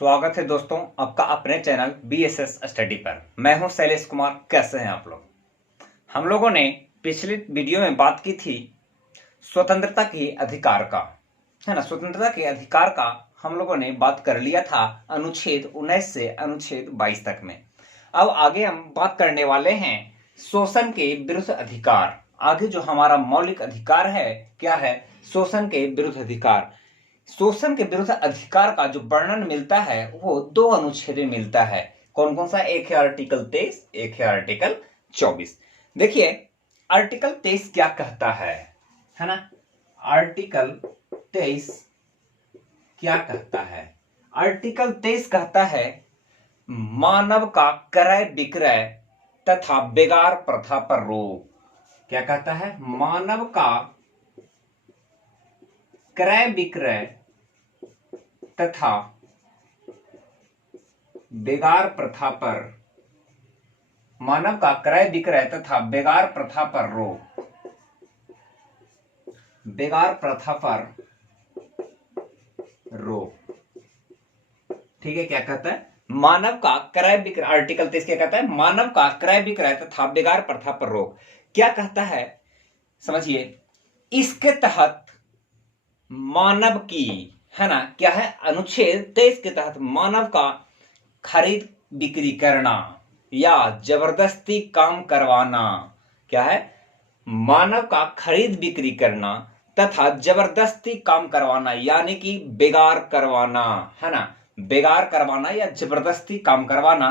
स्वागत है दोस्तों आपका अपने चैनल BSS स्टडी पर। मैं हूं शैलेश कुमार। कैसे हैं आप लोग? हम लोगों ने पिछली वीडियो में बात की थी स्वतंत्रता के अधिकार का, है ना। स्वतंत्रता के अधिकार का हम लोगों ने बात कर लिया था अनुच्छेद 19 से अनुच्छेद 22 तक में। अब आगे हम बात करने वाले हैं शोषण के विरुद्ध अधिकार। आगे जो हमारा मौलिक अधिकार है, क्या है? शोषण के विरुद्ध अधिकार। शोषण के विरुद्ध अधिकार का जो वर्णन मिलता है वो दो अनुच्छेद में मिलता है। कौन कौन सा? एक है आर्टिकल 23, एक है आर्टिकल 24। देखिए आर्टिकल 23 क्या कहता है ना। आर्टिकल 23 क्या कहता है? आर्टिकल 23 कहता है मानव का क्रय विक्रय तथा बेगार प्रथा पर रोक। क्या कहता है? मानव का क्रय विक्रय तथा बेगार प्रथा पर, मानव का क्रय विक्रय तथा बेगार प्रथा पर रोक। बेगार प्रथा पर रोक। ठीक है। क्या कहता है? मानव का क्रय विक्रय। आर्टिकल 23 क्या कहता है? मानव का क्रय विक्रय तथा बेगार प्रथा पर रोक। क्या कहता है समझिए। इसके तहत मानव की, है ना, क्या है? अनुच्छेद 23 के तहत मानव का खरीद बिक्री करना या जबरदस्ती काम करवाना, क्या है? मानव का खरीद बिक्री करना तथा जबरदस्ती काम करवाना यानी कि बेगार करवाना, है ना। बेगार करवाना या जबरदस्ती काम करवाना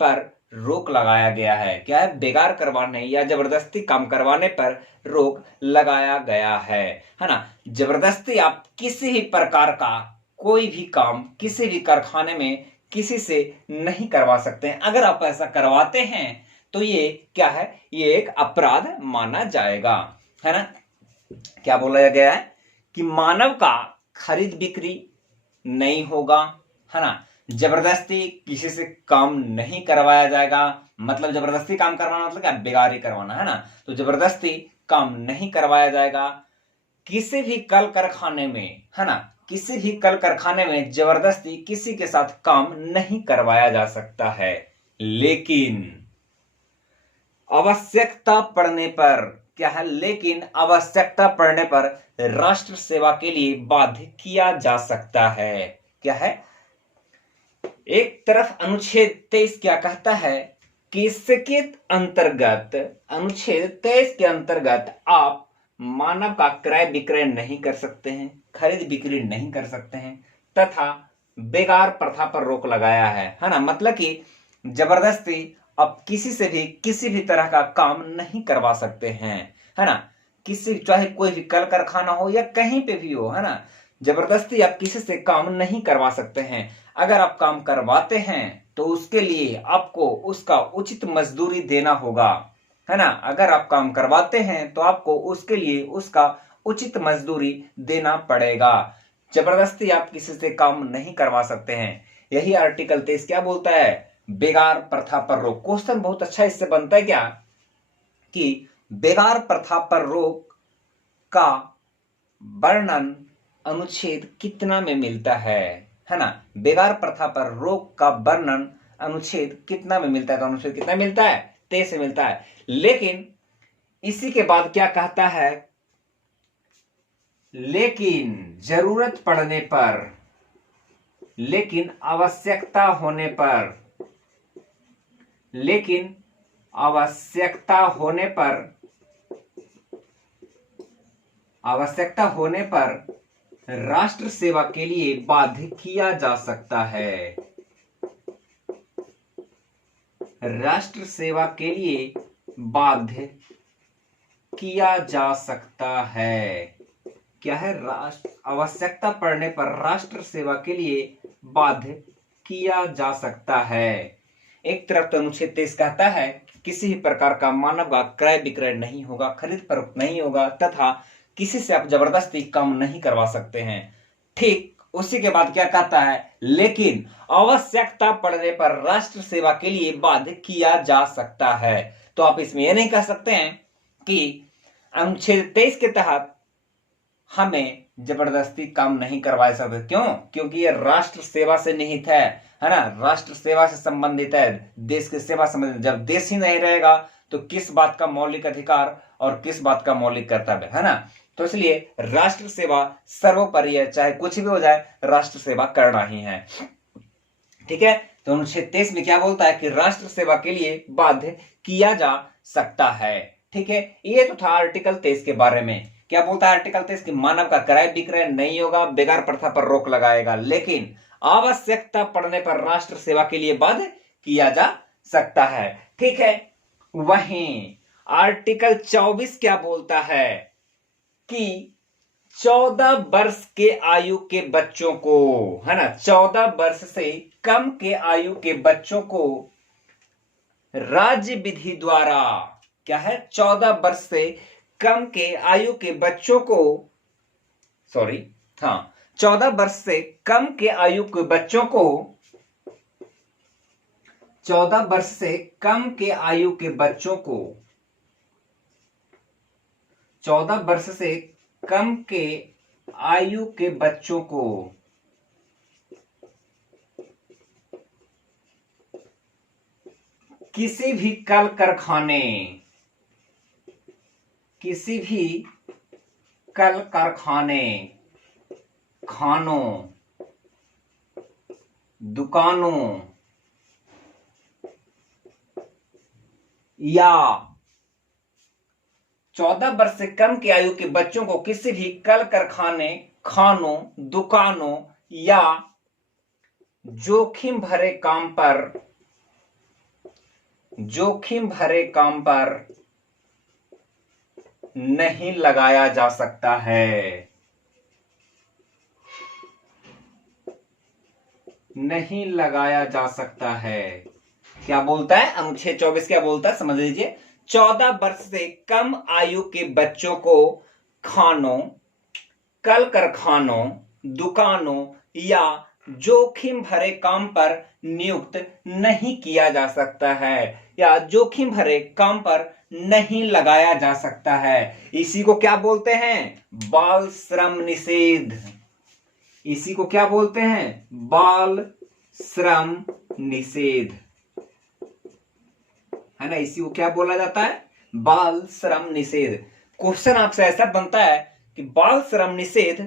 पर रोक लगाया गया है। क्या है? बेगार करवाने या जबरदस्ती काम करवाने पर रोक लगाया गया है ना। जबरदस्ती आप किसी भी प्रकार का कोई भी काम किसी भी कारखाने में किसी से नहीं करवा सकते हैं। अगर आप ऐसा करवाते हैं तो ये क्या है? ये एक अपराध माना जाएगा, है ना। क्या बोला गया है कि मानव का खरीद बिक्री नहीं होगा, है ना। जबरदस्ती किसी से काम नहीं करवाया जाएगा। मतलब जबरदस्ती काम करवाना मतलब क्या? बेगारी करवाना, है ना। तो जबरदस्ती काम नहीं करवाया जाएगा। किसी भी कल कारखाने में, है ना, किसी भी कल कारखाने में जबरदस्ती किसी के साथ काम नहीं करवाया जा सकता है। लेकिन आवश्यकता पड़ने पर, क्या है? लेकिन आवश्यकता पड़ने पर राष्ट्र सेवा के लिए बाध्य किया जा सकता है। क्या है? एक तरफ अनुच्छेद 23 क्या कहता है कि इसके अंतर्गत, अनुच्छेद 23 के अंतर्गत आप मानव का क्रय विक्रय नहीं कर सकते हैं, खरीद बिक्री नहीं कर सकते हैं तथा बेगार प्रथा पर रोक लगाया है ना। मतलब कि जबरदस्ती आप किसी से भी किसी भी तरह का काम नहीं करवा सकते हैं, है ना। किसी, चाहे कोई भी कल कारखाना हो या कहीं पे भी हो, है ना। जबरदस्ती आप किसी से काम नहीं करवा सकते हैं। अगर आप काम करवाते हैं तो उसके लिए आपको उसका उचित मजदूरी देना होगा, है ना। अगर आप काम करवाते हैं तो आपको उसके लिए उसका उचित मजदूरी देना पड़ेगा। जबरदस्ती आप किसी से काम नहीं करवा सकते हैं। यही आर्टिकल 23 क्या बोलता है? बेगार प्रथा पर रोक। क्वेश्चन बहुत अच्छा इससे बनता है क्या कि बेगार प्रथा पर रोक का वर्णन अनुच्छेद कितना में मिलता है ना। बेगार प्रथा पर रोक का वर्णन अनुच्छेद कितना में मिलता है? तो अनुच्छेद कितना मिलता है? 23 से मिलता है। लेकिन इसी के बाद क्या कहता है? लेकिन जरूरत पड़ने पर, लेकिन आवश्यकता होने पर, लेकिन आवश्यकता होने पर, आवश्यकता होने पर राष्ट्र सेवा के लिए बाध्य किया जा सकता है। राष्ट्र सेवा के लिए बाध्य किया जा सकता है। क्या है? आवश्यकता पड़ने पर राष्ट्र सेवा के लिए बाध्य किया जा सकता है। एक तरफ तो अनुच्छेद 23 कहता है कि किसी भी प्रकार का मानव का क्रय विक्रय नहीं होगा, खरीद फरोख्त नहीं होगा तथा किसी से आप जबरदस्ती काम नहीं करवा सकते हैं। ठीक उसी के बाद क्या कहता है? लेकिन आवश्यकता पड़ने पर राष्ट्र सेवा के लिए बाध्य किया जा सकता है। तो आप इसमें यह नहीं कह सकते हैं कि अनुच्छेद 23 के तहत हमें जबरदस्ती काम नहीं करवा सकते। क्यों? क्योंकि ये राष्ट्र सेवा से निहित है ना, राष्ट्र सेवा से संबंधित है, देश की सेवा संबंधित। जब देश ही नहीं रहेगा तो किस बात का मौलिक अधिकार और किस बात का मौलिक कर्तव्य, है ना। तो इसलिए राष्ट्र सेवा सर्वोपरि है, चाहे कुछ भी हो जाए राष्ट्र सेवा करना ही है। ठीक है, तो अनुच्छेद 23 में क्या बोलता है कि राष्ट्र सेवा के लिए बाध्य किया जा सकता है। ठीक है, ये तो था आर्टिकल 23 के बारे में। क्या बोलता है आर्टिकल 23 कि मानव का क्रय विक्रय नहीं होगा, बेगार प्रथा पर रोक लगाएगा, लेकिन आवश्यकता पड़ने पर राष्ट्र सेवा के लिए बाध्य किया जा सकता है। ठीक है, वहीं आर्टिकल 24 क्या बोलता है कि 14 वर्ष के आयु के बच्चों को, है ना, 14 वर्ष से कम के आयु के बच्चों को राज्य विधि द्वारा, क्या है, 14 वर्ष से कम के आयु के बच्चों को, 14 वर्ष से कम के आयु के बच्चों को, 14 वर्ष से कम के आयु के बच्चों को, 14 वर्ष से कम के आयु के बच्चों को किसी भी कल कारखाने, किसी भी कल कारखाने, खानों, दुकानों या 14 वर्ष से कम की आयु के बच्चों को किसी भी कल कारखाने, खानों, दुकानों या जोखिम भरे काम पर नहीं लगाया जा सकता है, नहीं लगाया जा सकता है। क्या बोलता है अनुच्छेद 24? क्या बोलता है समझ लीजिए, 14 वर्ष से कम आयु के बच्चों को खानों, कल कारखानों, दुकानों या जोखिम भरे काम पर नियुक्त नहीं किया जा सकता है, या जोखिम भरे काम पर नहीं लगाया जा सकता है। इसी को क्या बोलते हैं? बाल श्रम निषेध। इसी को क्या बोलते हैं? बाल श्रम निषेध, है ना। इसी को क्या बोला जाता है? बाल श्रम निषेध। क्वेश्चन आपसे ऐसा बनता है कि बाल श्रम निषेध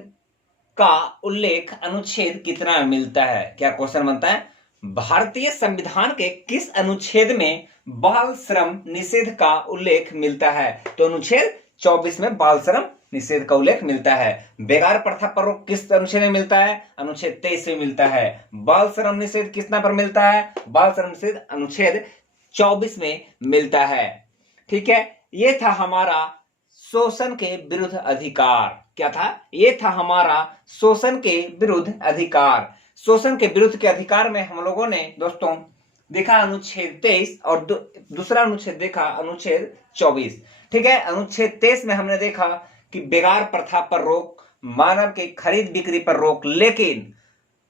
का उल्लेख अनुच्छेद कितना मिलता है? क्या क्वेश्चन बनता है? भारतीय संविधान के किस अनुच्छेद में बाल श्रम निषेध का उल्लेख मिलता है? तो अनुच्छेद 24 में बाल श्रम निषेध का उल्लेख मिलता है। बेगार प्रथा पर रोक किस अनुच्छेद में मिलता है? अनुच्छेद 23 में मिलता है। बाल श्रम निषेध कितना पर मिलता है? बाल श्रम निषेध अनुच्छेद 24 में मिलता है। ठीक है, ये था हमारा शोषण के विरुद्ध अधिकार। क्या था? ये था हमारा शोषण के विरुद्ध अधिकार। शोषण के विरुद्ध के अधिकार में हम लोगों ने दोस्तों देखा अनुच्छेद 23 और दूसरा अनुच्छेद देखा अनुच्छेद 24। ठीक है, अनुच्छेद 23 में हमने देखा कि बेगार प्रथा पर रोक, मानव के खरीद बिक्री पर रोक, लेकिन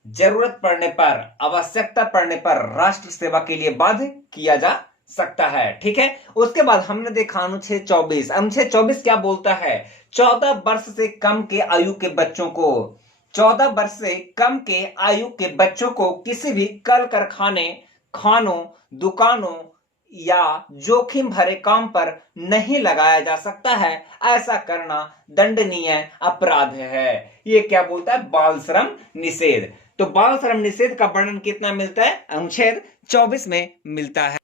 जरूरत पड़ने पर, आवश्यकता पड़ने पर राष्ट्र सेवा के लिए बाध्य किया जा सकता है। ठीक है, उसके बाद हमने देखा अनुच्छेद 24। अनुच्छेद 24 क्या बोलता है? 14 वर्ष से कम के आयु के बच्चों को, 14 वर्ष से कम के आयु के बच्चों को किसी भी कल कारखाने, खानों, दुकानों या जोखिम भरे काम पर नहीं लगाया जा सकता है। ऐसा करना दंडनीय अपराध है। ये क्या बोलता है? बाल श्रम निषेध। तो बाल श्रम निषेध का वर्णन कितना मिलता है? अनुच्छेद 24 में मिलता है।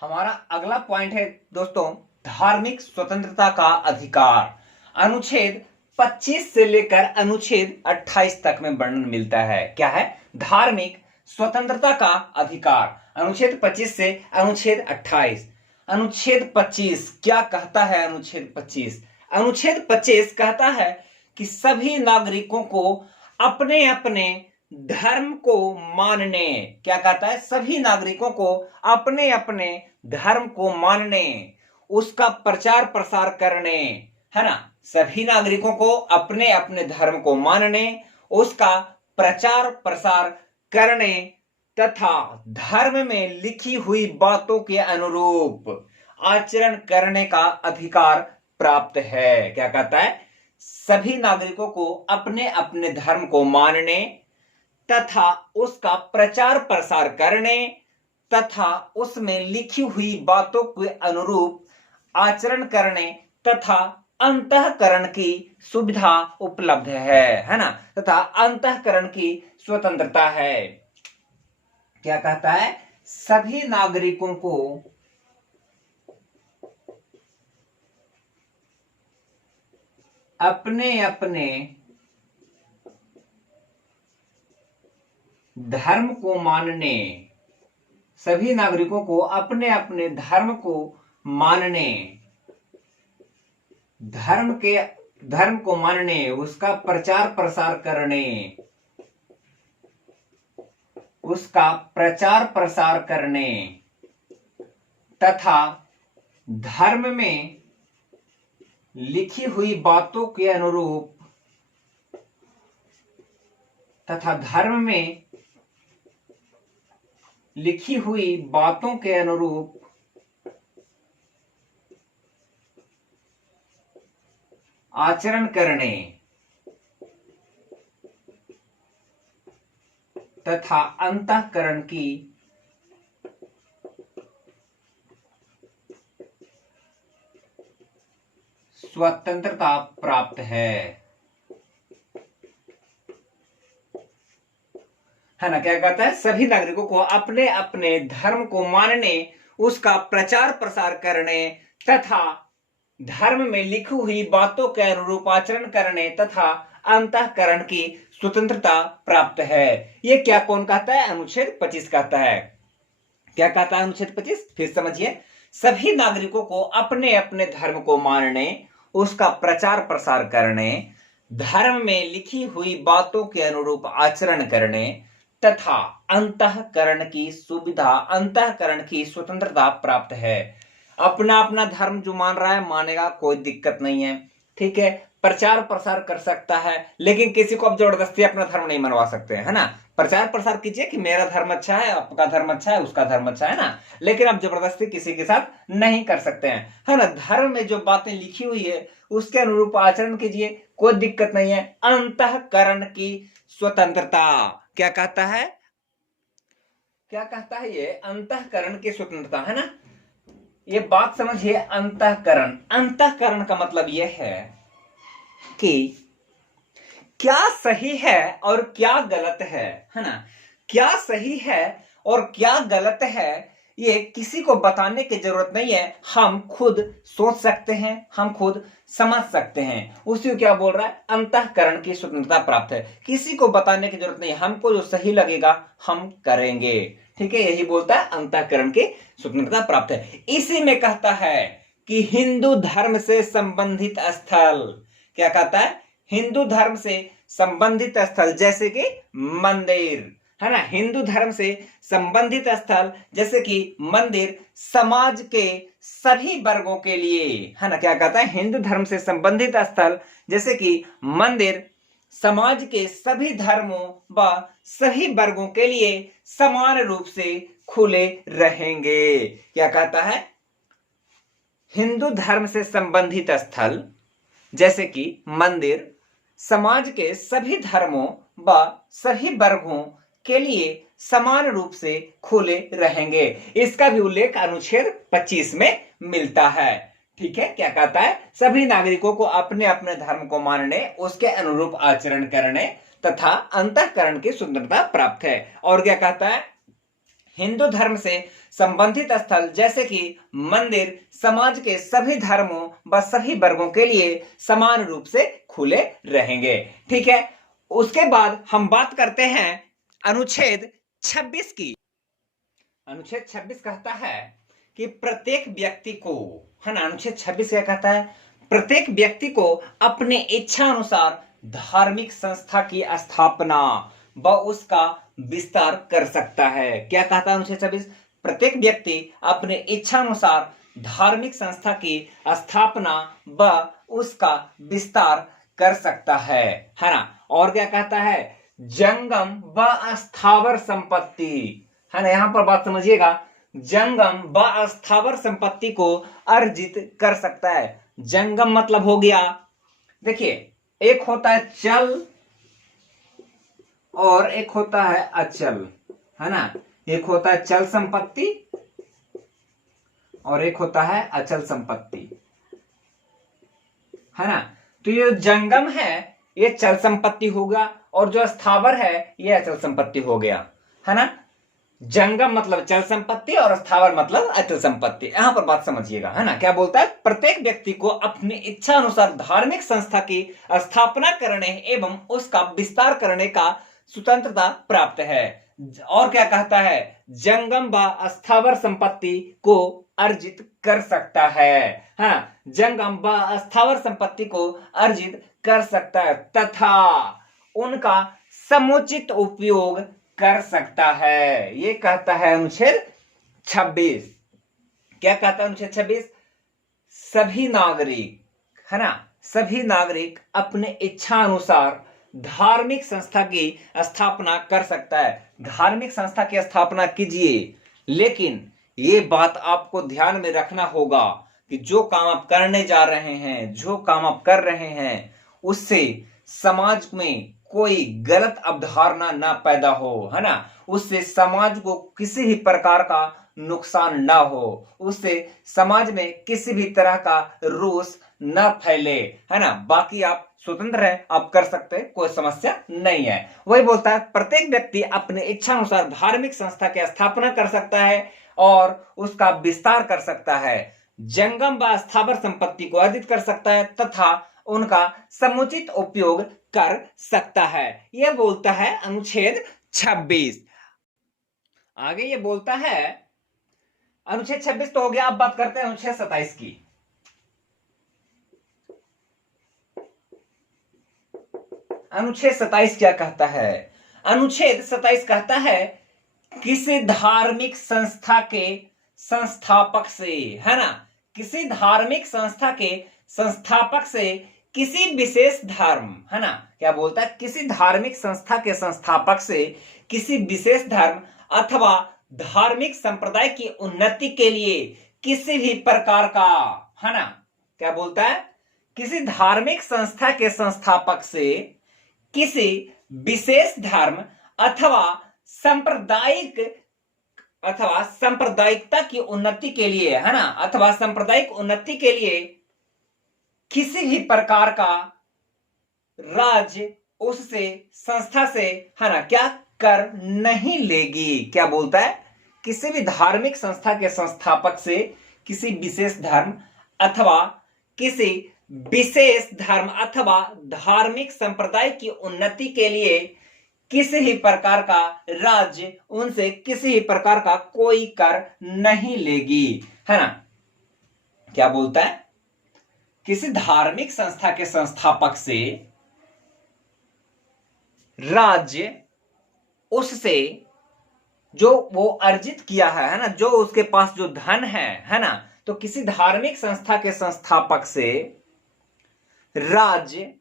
हमारा अगला पॉइंट है दोस्तों धार्मिक स्वतंत्रता का अधिकार। अनुच्छेद 25 से लेकर अनुच्छेद 28 तक में वर्णन मिलता है। क्या है? धार्मिक स्वतंत्रता का अधिकार। अनुच्छेद 25 से अनुच्छेद 28। अनुच्छेद 25 क्या कहता है? अनुच्छेद 25, अनुच्छेद 25 कहता है कि सभी नागरिकों को अपने अपने धर्म को मानने, क्या कहता है? सभी नागरिकों को अपने अपने धर्म को मानने, उसका प्रचार प्रसार करने, है ना। सभी नागरिकों को अपने अपने धर्म को मानने, उसका प्रचार प्रसार करने तथा धर्म में लिखी हुई बातों के अनुरूप आचरण करने का अधिकार प्राप्त है। क्या कहता है? सभी नागरिकों को अपने अपने धर्म को मानने तथा उसका प्रचार प्रसार करने तथा उसमें लिखी हुई बातों के अनुरूप आचरण करने तथा अंतःकरण की सुविधा उपलब्ध है ना, तथा अंतःकरण की स्वतंत्रता है। क्या कहता है? सभी नागरिकों को अपने अपने धर्म को मानने, सभी नागरिकों को अपने अपने धर्म को मानने, धर्म को मानने, उसका प्रचार प्रसार करने, उसका प्रचार प्रसार करने तथा धर्म में लिखी हुई बातों के अनुरूप तथा धर्म में लिखी हुई बातों के अनुरूप आचरण करने तथा अंतःकरण की स्वतंत्रता प्राप्त है ना। क्या कहता है? सभी नागरिकों को अपने अपने धर्म को मानने, उसका प्रचार प्रसार करने तथा धर्म में लिखी हुई बातों के अनुरूप आचरण करने तथा अंतःकरण की स्वतंत्रता प्राप्त है। ये क्या कौन कहता है? अनुच्छेद 25 कहता है। क्या कहता है अनुच्छेद 25? फिर समझिए, सभी नागरिकों को अपने अपने धर्म को मानने, उसका प्रचार प्रसार करने, धर्म में लिखी हुई बातों के अनुरूप आचरण करने तथा अंतःकरण की सुविधा, अंतःकरण की स्वतंत्रता प्राप्त है। अपना अपना धर्म जो मान रहा है मानेगा, कोई दिक्कत नहीं है, ठीक है, प्रचार प्रसार कर सकता है, लेकिन किसी को अब जबरदस्ती अपना धर्म नहीं मनवा सकते, है ना। प्रचार प्रसार कीजिए कि मेरा धर्म अच्छा है, आपका धर्म अच्छा है, उसका धर्म अच्छा है ना, लेकिन आप जबरदस्ती किसी के साथ नहीं कर सकते हैं, है ना। धर्म में जो बातें लिखी हुई है उसके अनुरूप आचरण कीजिए, कोई दिक्कत नहीं है। अंतःकरण की स्वतंत्रता, क्या कहता है? क्या कहता है ये? अंतःकरण की स्वतंत्रता, है ना। ये बात समझिए, अंतःकरण, अंतःकरण का मतलब यह है कि क्या सही है और क्या गलत है ना। क्या सही है और क्या गलत है ये किसी को बताने की जरूरत नहीं है, हम खुद सोच सकते हैं, हम खुद समझ सकते हैं। उसी को क्या बोल रहा है? अंतःकरण की स्वतंत्रता प्राप्त है। किसी को बताने की जरूरत नहीं, हमको जो सही लगेगा हम करेंगे, ठीक है। यही बोलता है अंतःकरण की स्वतंत्रता प्राप्त है। इसी में कहता है कि हिंदू धर्म से संबंधित स्थल, क्या कहता है? हिंदू धर्म से संबंधित स्थल जैसे कि मंदिर, है ना, हिंदू धर्म से संबंधित स्थल जैसे कि मंदिर समाज के सभी वर्गों के लिए, है ना। क्या कहता है? हिंदू धर्म से संबंधित स्थल जैसे कि मंदिर समाज के सभी धर्मों व सभी वर्गों के लिए समान रूप से खुले रहेंगे। क्या कहता है? हिंदू धर्म से संबंधित स्थल जैसे कि मंदिर समाज के सभी धर्मों व सभी वर्गों के लिए समान रूप से खुले रहेंगे। इसका भी उल्लेख अनुच्छेद 25 में मिलता है, ठीक है। क्या कहता है? सभी नागरिकों को अपने अपने धर्म को मानने, उसके अनुरूप आचरण करने तथा अंतःकरण की स्वतंत्रता प्राप्त है। और क्या कहता है? हिंदू धर्म से संबंधित स्थल जैसे कि मंदिर समाज के सभी धर्मों व सभी वर्गों के लिए समान रूप से खुले रहेंगे, ठीक है। उसके बाद हम बात करते हैं अनुच्छेद 26 की। अनुच्छेद 26 कहता है कि प्रत्येक व्यक्ति को, है ना, अनुच्छेद 26 क्या कहता है? प्रत्येक व्यक्ति को अपने इच्छा अनुसार धार्मिक संस्था की स्थापना व उसका विस्तार कर सकता है। क्या कहता है अनुच्छेद 26? प्रत्येक व्यक्ति अपने इच्छा अनुसार धार्मिक संस्था की स्थापना व उसका विस्तार कर सकता है ना। और क्या कहता है? जंगम व स्थावर संपत्ति, है ना, यहां पर बात समझिएगा, जंगम व स्थावर संपत्ति को अर्जित कर सकता है। जंगम मतलब हो गया, देखिए एक होता है चल और एक होता है अचल, है ना। एक होता है चल संपत्ति और एक होता है अचल संपत्ति, है ना। तो ये जंगम है ये चल संपत्ति होगा और जो स्थावर है ये अचल संपत्ति हो गया, है ना। जंगम मतलब चल संपत्ति और स्थावर मतलब अचल संपत्ति। यहां पर बात समझिएगा, है ना। क्या बोलता है, प्रत्येक व्यक्ति को अपनी इच्छा अनुसार धार्मिक संस्था की स्थापना करने एवं उसका विस्तार करने का स्वतंत्रता प्राप्त है। और क्या कहता है, जंगम व स्थावर संपत्ति को अर्जित कर सकता है, हाँ, जंगम व स्थावर संपत्ति को अर्जित कर सकता है तथा उनका समुचित उपयोग कर सकता है। ये कहता है अनुच्छेद 26। क्या कहता है अनुच्छेद 26, सभी नागरिक, है ना, सभी नागरिक अपने इच्छा अनुसार धार्मिक संस्था की स्थापना कर सकता है। धार्मिक संस्था की स्थापना कीजिए, लेकिन ये बात आपको ध्यान में रखना होगा कि जो काम आप करने जा रहे हैं, जो काम आप कर रहे हैं, उससे समाज में कोई गलत अवधारणा ना पैदा हो, है ना। उससे समाज को किसी भी प्रकार का नुकसान ना हो, उससे समाज में किसी भी तरह का रोष ना फैले, है ना। बाकी आप स्वतंत्र है, आप कर सकते हैं, कोई समस्या नहीं है। वही बोलता है प्रत्येक व्यक्ति अपने इच्छा अनुसार धार्मिक संस्था की स्थापना कर सकता है और उसका विस्तार कर सकता है, जंगम व स्थावर संपत्ति को अर्जित कर सकता है तथा उनका समुचित उपयोग कर सकता है। यह बोलता है अनुच्छेद 26। आगे ये बोलता है, अनुच्छेद 26 तो हो गया, अब बात करते हैं अनुच्छेद 27 की। अनुच्छेद 27 क्या कहता है, अनुच्छेद 27 कहता है किसी धार्मिक संस्था के संस्थापक से, है ना, किसी धार्मिक संस्था के संस्थापक से किसी विशेष धर्म, है ना। क्या बोलता है, किसी धार्मिक संस्था के संस्थापक से किसी विशेष धर्म अथवा धार्मिक संप्रदाय की उन्नति के लिए किसी भी प्रकार का, है ना। क्या बोलता है, किसी धार्मिक संस्था के संस्थापक से किसी विशेष धर्म अथवा सांप्रदायिकता की उन्नति के लिए, है ना, अथवा सांप्रदायिक उन्नति के लिए किसी भी प्रकार का राज्य उससे संस्था से, है ना, क्या कर नहीं लेगी। क्या बोलता है, किसी भी धार्मिक संस्था के संस्थापक से किसी विशेष धर्म अथवा किसी विशेष धर्म अथवा धार्मिक संप्रदाय की उन्नति के लिए किसी भी प्रकार का राज्य उनसे किसी भी प्रकार का कोई कर नहीं लेगी, है ना। क्या बोलता है, किसी धार्मिक संस्था के संस्थापक से राज्य उससे जो वो अर्जित किया है ना, जो उसके पास जो धन है ना, तो किसी धार्मिक संस्था के संस्थापक से राज्य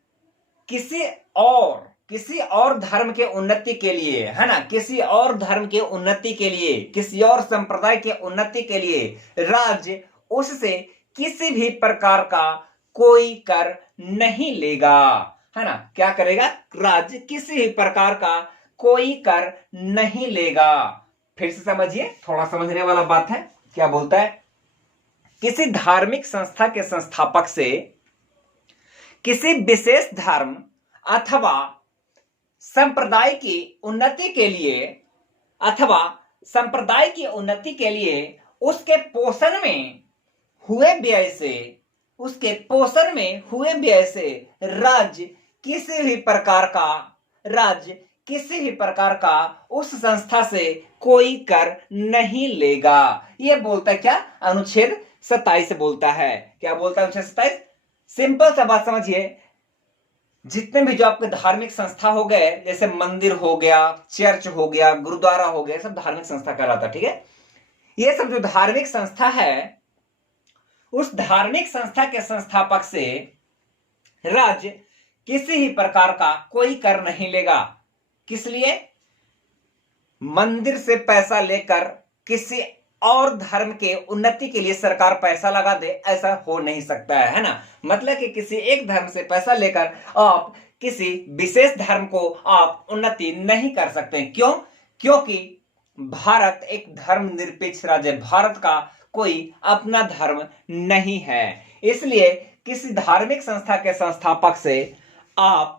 किसी और धर्म के उन्नति के लिए, है ना, किसी और धर्म के उन्नति के लिए, किसी और संप्रदाय के उन्नति के लिए राज्य उससे किसी भी प्रकार का कोई कर नहीं लेगा, है ना। क्या करेगा, राज्य किसी भी प्रकार का कोई कर नहीं लेगा। फिर से समझिए, थोड़ा समझने वाला बात है। क्या बोलता है, किसी धार्मिक संस्था के संस्थापक से किसी विशेष धर्म अथवा संप्रदाय की उन्नति के लिए अथवा संप्रदाय की उन्नति के लिए उसके पोषण में हुए व्यय से राज्य किसी भी प्रकार का उस संस्था से कोई कर नहीं लेगा। यह बोलता है क्या, अनुच्छेद 27 बोलता है। क्या बोलता है अनुच्छेद 27, सिंपल सा बात समझिए, जितने भी जो आपके धार्मिक संस्था हो गए, जैसे मंदिर हो गया, चर्च हो गया, गुरुद्वारा हो गया, सब धार्मिक संस्था कहलाता है, ठीक है। ये सब जो धार्मिक संस्था है, उस धार्मिक संस्था के संस्थापक से राज्य किसी ही प्रकार का कोई कर नहीं लेगा। किस लिए, मंदिर से पैसा लेकर किसी और धर्म के उन्नति के लिए सरकार पैसा लगा दे, ऐसा हो नहीं सकता है ना। मतलब कि किसी एक धर्म से पैसा लेकर आप किसी विशेष धर्म को आप उन्नति नहीं कर सकते। क्यों? क्योंकि भारत एक धर्मनिरपेक्ष राज्य है, भारत का कोई अपना धर्म नहीं है। इसलिए किसी धार्मिक संस्था के संस्थापक से आप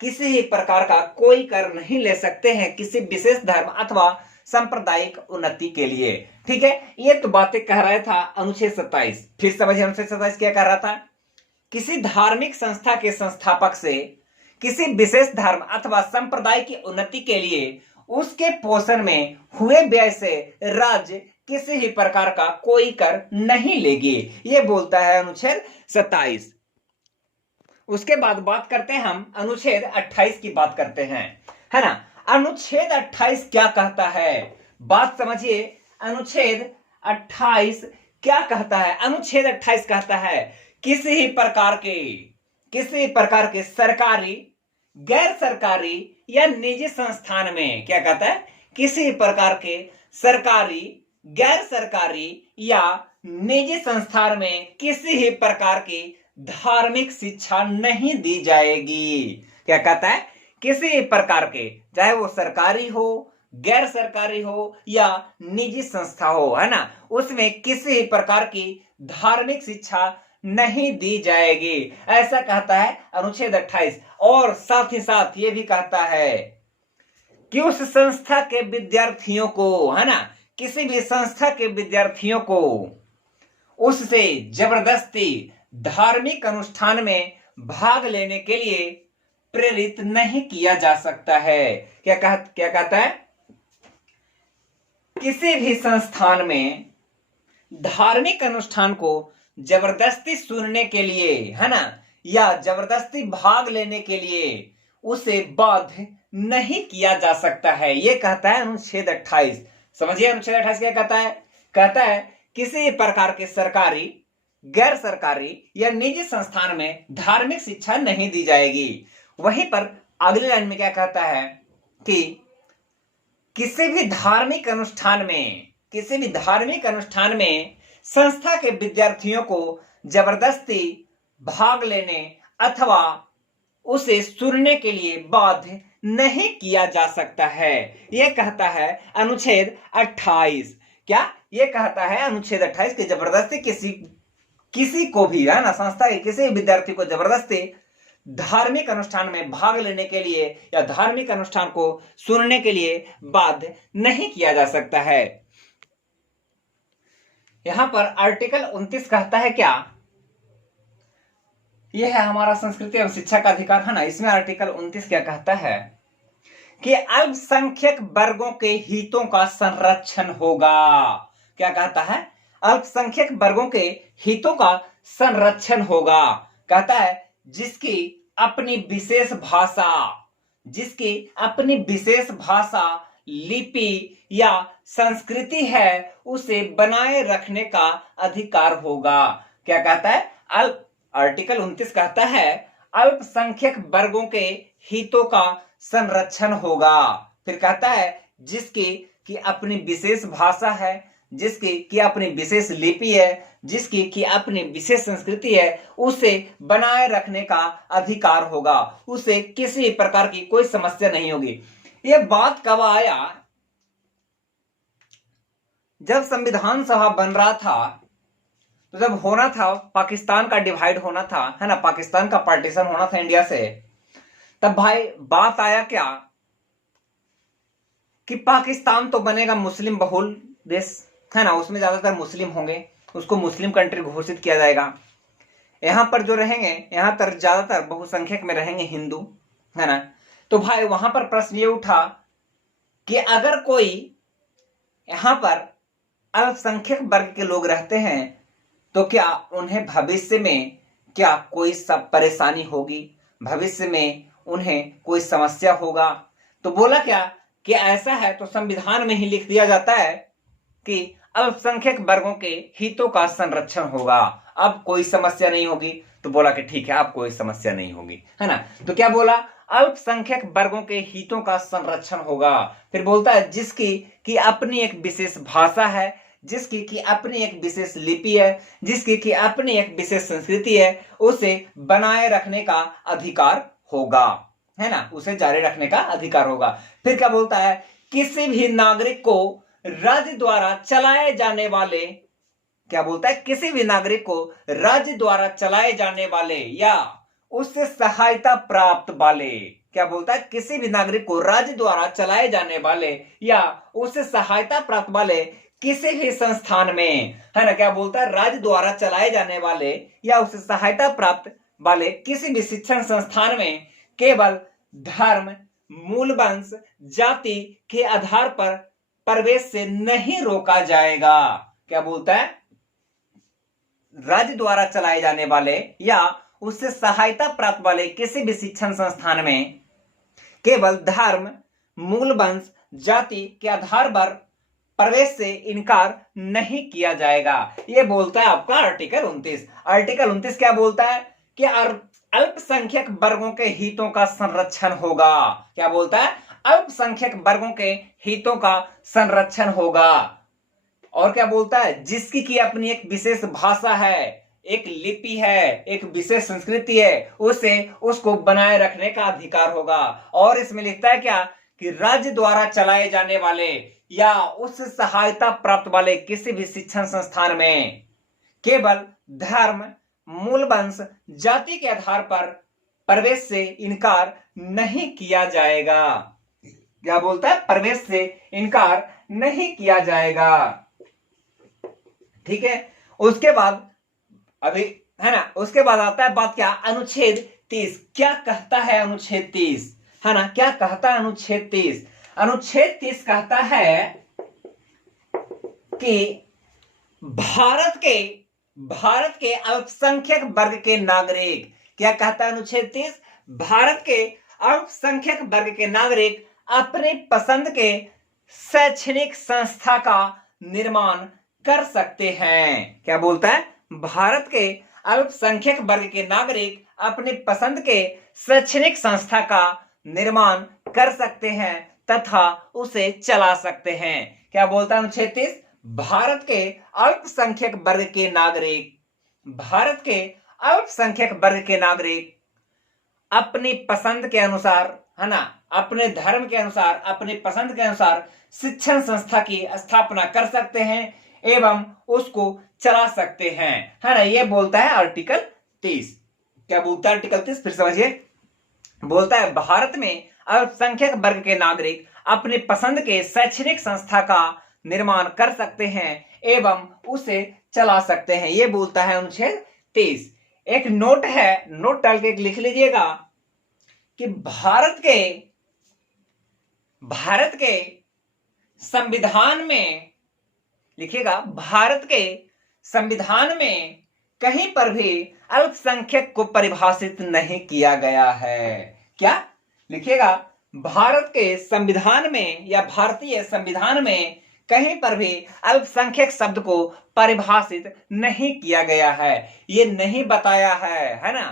किसी भी प्रकार का कोई कर नहीं ले सकते हैं किसी विशेष धर्म अथवा सांप्रदायिक उन्नति के लिए। ठीक है, ये तो बातें कह रहा था अनुच्छेद 27। फिर समझिए अनुच्छेद 27 क्या कह रहा था। किसी धार्मिक संस्था के संस्थापक से किसी विशेष धर्म अथवा संप्रदाय की उन्नति के लिए उसके पोषण में हुए व्यय से राज्य किसी भी प्रकार का कोई कर नहीं लेगी, ये बोलता है अनुच्छेद 27। उसके बाद बात करते हैं हम अनुच्छेद 28 की बात करते हैं, है ना। अनुच्छेद 28 क्या कहता है, बात समझिए। अनुच्छेद 28 क्या कहता है? अनुच्छेद 28 कहता है किसी प्रकार के सरकारी, गैर सरकारी या निजी संस्थान में, क्या कहता है, किसी प्रकार के सरकारी, गैर सरकारी या निजी संस्थान में किसी भी प्रकार की धार्मिक शिक्षा नहीं दी जाएगी। क्या कहता है? किसी प्रकार के, चाहे वो सरकारी हो, गैर सरकारी हो या निजी संस्था हो, है ना, उसमें किसी प्रकार की धार्मिक शिक्षा नहीं दी जाएगी, ऐसा कहता है अनुच्छेद 28। और साथ ही साथ ये भी कहता है कि उस संस्था के विद्यार्थियों को, है ना, किसी भी संस्था के विद्यार्थियों को उससे जबरदस्ती धार्मिक अनुष्ठान में भाग लेने के लिए प्रेरित नहीं किया जा सकता है। क्या कहता है? किसी भी संस्थान में धार्मिक अनुष्ठान को जबरदस्ती सुनने के लिए, है ना, या जबरदस्ती भाग लेने के लिए उसे बाध्य नहीं किया जा सकता है, ये कहता है अनुच्छेद 28। समझिए अनुच्छेद 28 क्या कहता है? कहता है किसी प्रकार के सरकारी, गैर सरकारी या निजी संस्थान में धार्मिक शिक्षा नहीं दी जाएगी। वहीं पर अगली लाइन में क्या कहता है कि किसी भी धार्मिक अनुष्ठान में संस्था के विद्यार्थियों को जबरदस्ती भाग लेने अथवा उसे सुनने के लिए बाध्य नहीं किया जा सकता है, यह कहता है अनुच्छेद 28। क्या यह कहता है? अनुच्छेद 28 की जबरदस्ती किसी को भी, है ना, संस्था के किसी विद्यार्थी को जबरदस्ती धार्मिक अनुष्ठान में भाग लेने के लिए या धार्मिक अनुष्ठान को सुनने के लिए बाध्य नहीं किया जा सकता है। यहां पर आर्टिकल 29 कहता है क्या? यह है हमारा संस्कृति एवं शिक्षा का अधिकार, है ना। इसमें आर्टिकल 29 क्या कहता है कि अल्पसंख्यक वर्गों के हितों का संरक्षण होगा। क्या कहता है? अल्पसंख्यक वर्गों के हितों का संरक्षण होगा। कहता है जिसकी अपनी विशेष भाषा, लिपि या संस्कृति है उसे बनाए रखने का अधिकार होगा। क्या कहता है? आर्टिकल 29 कहता है अल्पसंख्यक वर्गों के हितों का संरक्षण होगा। फिर कहता है जिसकी की अपनी विशेष भाषा है, जिसकी की अपनी विशेष लिपि है, जिसकी की अपनी विशेष संस्कृति है, उसे बनाए रखने का अधिकार होगा, उसे किसी प्रकार की कोई समस्या नहीं होगी। यह बात कब आया? जब संविधान सभा बन रहा था, तो जब होना था पाकिस्तान का डिवाइड होना था, है ना, पाकिस्तान का पार्टीशन होना था इंडिया से, तब भाई बात आया क्या कि पाकिस्तान तो बनेगा मुस्लिम बहुल देश, है ना, उसमें ज्यादातर मुस्लिम होंगे, उसको मुस्लिम कंट्री घोषित किया जाएगा। यहां पर जो रहेंगे, यहां पर ज्यादातर बहुसंख्यक में रहेंगे हिंदू, है ना। तो भाई वहां पर प्रश्न ये उठा कि अगर कोई यहां पर अल्पसंख्यक वर्ग के लोग रहते हैं तो क्या उन्हें भविष्य में क्या कोई सब परेशानी होगी, भविष्य में उन्हें कोई समस्या होगा? तो बोला क्या कि ऐसा है तो संविधान में ही लिख दिया जाता है कि अल्पसंख्यक वर्गों के हितों का संरक्षण होगा, अब कोई समस्या नहीं होगी। तो बोला कि ठीक है, अब कोई समस्या नहीं होगी, है ना। तो क्या बोला? अल्पसंख्यक वर्गों के हितों का संरक्षण होगा। फिर बोलता है जिसकी कि अपनी एक विशेष भाषा है, जिसकी कि अपनी एक विशेष लिपि है, जिसकी कि अपनी एक विशेष संस्कृति है, उसे बनाए रखने का अधिकार होगा, है ना, उसे जारी रखने का अधिकार होगा। फिर क्या बोलता है, किसी भी नागरिक को राज्य द्वारा चलाए जाने वाले, क्या बोलता है, किसी भी नागरिक को राज्य द्वारा चलाए जाने वाले या उससे सहायता प्राप्त वाले, क्या बोलता है, किसी भी नागरिक को राज्य द्वारा चलाए जाने वाले या उससे सहायता प्राप्त वाले किसी भी संस्थान में, है ना, क्या बोलता है, राज्य द्वारा चलाए जाने वाले या उससे सहायता प्राप्त वाले किसी भी शिक्षण संस्थान में केवल धर्म, मूल वंश, जाति के आधार पर प्रवेश से नहीं रोका जाएगा। क्या बोलता है, राज्य द्वारा चलाए जाने वाले या उससे सहायता प्राप्त वाले किसी भी शिक्षण संस्थान में केवल धर्म, मूल वंश, जाति के आधार पर प्रवेश से इनकार नहीं किया जाएगा। यह बोलता है आपका आर्टिकल 29। आर्टिकल 29 क्या बोलता है कि अल्पसंख्यक वर्गों के हितों का संरक्षण होगा। क्या बोलता है, अल्पसंख्यक वर्गों के हितों का संरक्षण होगा। और क्या बोलता है, जिसकी की अपनी एक विशेष भाषा है, एक लिपि है, एक विशेष संस्कृति है, उसे उसको बनाए रखने का अधिकार होगा। और इसमें लिखता है क्या कि राज्य द्वारा चलाए जाने वाले या उस सहायता प्राप्त वाले किसी भी शिक्षण संस्थान में केवल धर्म, मूल वंश, जाति के आधार पर प्रवेश से इनकार नहीं किया जाएगा। क्या बोलता है, प्रवेश से इनकार नहीं किया जाएगा। ठीक है, उसके बाद अभी, है ना, उसके बाद आता है बात क्या, अनुच्छेद 30 क्या कहता है। अनुच्छेद 30, है ना, क्या कहता है अनुच्छेद 30। अनुच्छेद 30 कहता है कि भारत के अल्पसंख्यक वर्ग के नागरिक, क्या कहता है अनुच्छेद 30, भारत के अल्पसंख्यक वर्ग के नागरिक अपने पसंद के शैक्षणिक संस्था का निर्माण कर सकते हैं। क्या बोलता है, भारत के अल्पसंख्यक वर्ग के नागरिक अपने पसंद के शैक्षणिक संस्था का निर्माण कर सकते हैं तथा उसे चला सकते हैं। क्या बोलता है अनुच्छेद 30, भारत के अल्पसंख्यक वर्ग के नागरिक, भारत के अल्पसंख्यक वर्ग के नागरिक अपनी पसंद के अनुसार, है ना, अपने धर्म के अनुसार, अपनी पसंद के अनुसार शिक्षण संस्था की स्थापना कर सकते हैं एवं उसको चला सकते हैं, है ना। ये बोलता है आर्टिकल 30। क्या बोलता है आर्टिकल 30, फिर समझिए। बोलता है भारत में अल्पसंख्यक वर्ग के नागरिक अपनी पसंद के शैक्षणिक संस्था का निर्माण कर सकते हैं एवं उसे चला सकते हैं। ये बोलता है अनुच्छेद 30। एक नोट है, नोट डाल के लिख लीजिएगा कि भारत के संविधान में, लिखिएगा, भारत के संविधान में कहीं पर भी अल्पसंख्यक को परिभाषित नहीं किया गया है। क्या, लिखिएगा, भारत के संविधान में या भारतीय संविधान में कहीं पर भी अल्पसंख्यक शब्द को परिभाषित नहीं किया गया है। ये नहीं बताया है ना,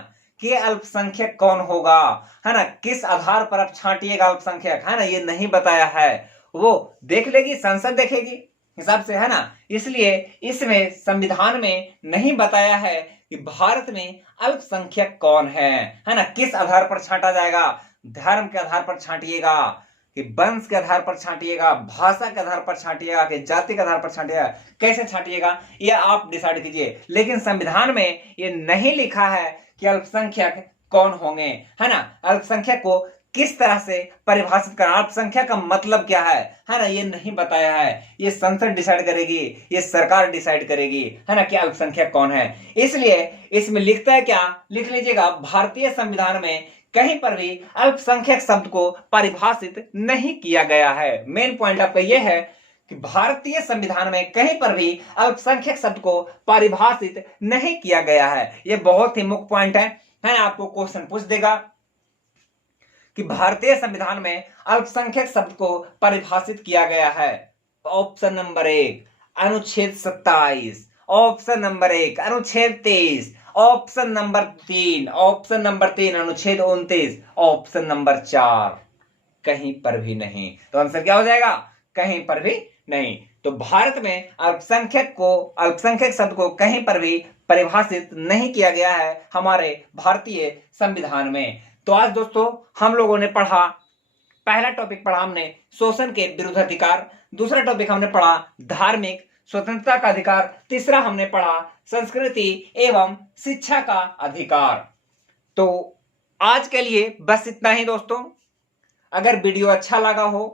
कि अल्पसंख्यक कौन होगा, है ना, किस आधार पर आप छांटिएगा अल्पसंख्यक, है ना, ये नहीं बताया है। वो देख लेगी, संसद देखेगी हिसाब से, है ना। इसलिए इसमें संविधान में नहीं बताया है कि भारत में अल्पसंख्यक कौन है ना, किस आधार पर छांटा जाएगा। धर्म के आधार पर छांटिएगा कि वंश के आधार पर छांटिएगा, भाषा के आधार पर छांटिएगा कि जाति के आधार पर छांटिएगा, कैसे छांटिएगा ये आप डिसाइड कीजिए। लेकिन संविधान में ये नहीं लिखा है कि अल्पसंख्यक कौन होंगे, है ना, अल्पसंख्यक को किस तरह से परिभाषित करना, अल्पसंख्यक का मतलब क्या है ना, ये नहीं बताया है। ये संसद डिसाइड करेगी, ये सरकार डिसाइड करेगी, है ना, कि अल्पसंख्यक कौन है। इसलिए इसमें लिखता है क्या, लिख लीजिएगा, भारतीय संविधान में कहीं पर भी अल्पसंख्यक शब्द को परिभाषित नहीं किया गया है। मेन पॉइंट आपका यह है कि भारतीय संविधान में कहीं पर भी अल्पसंख्यक शब्द को परिभाषित नहीं किया गया है। यह बहुत ही मुख्य पॉइंट है ना, आपको क्वेश्चन पूछ देगा कि भारतीय संविधान में अल्पसंख्यक शब्द को परिभाषित किया गया है। ऑप्शन नंबर 1 अनुच्छेद 27, ऑप्शन नंबर 1 अनुच्छेद 23, ऑप्शन नंबर 3, ऑप्शन नंबर 3 अनुच्छेद 29, ऑप्शन नंबर 4 कहीं पर भी नहीं। तो आंसर क्या हो जाएगा? कहीं पर भी नहीं। तो भारत में अल्पसंख्यक शब्द को कहीं पर भी परिभाषित नहीं किया गया है हमारे भारतीय संविधान में। तो आज दोस्तों हम लोगों ने पढ़ा, पहला टॉपिक पढ़ा हमने शोषण के विरुद्ध अधिकार, दूसरा टॉपिक हमने पढ़ा धार्मिक स्वतंत्रता का अधिकार, तीसरा हमने पढ़ा संस्कृति एवं शिक्षा का अधिकार। तो आज के लिए बस इतना ही दोस्तों। अगर वीडियो अच्छा लगा हो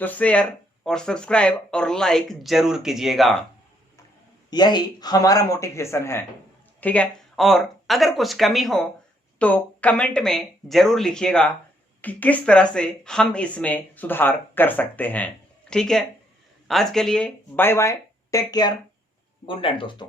तो शेयर और सब्सक्राइब और लाइक जरूर कीजिएगा, यही हमारा मोटिवेशन है, ठीक है। और अगर कुछ कमी हो तो कमेंट में जरूर लिखिएगा कि किस तरह से हम इसमें सुधार कर सकते हैं, ठीक है। आज के लिए bye bye, take care, good night दोस्तों।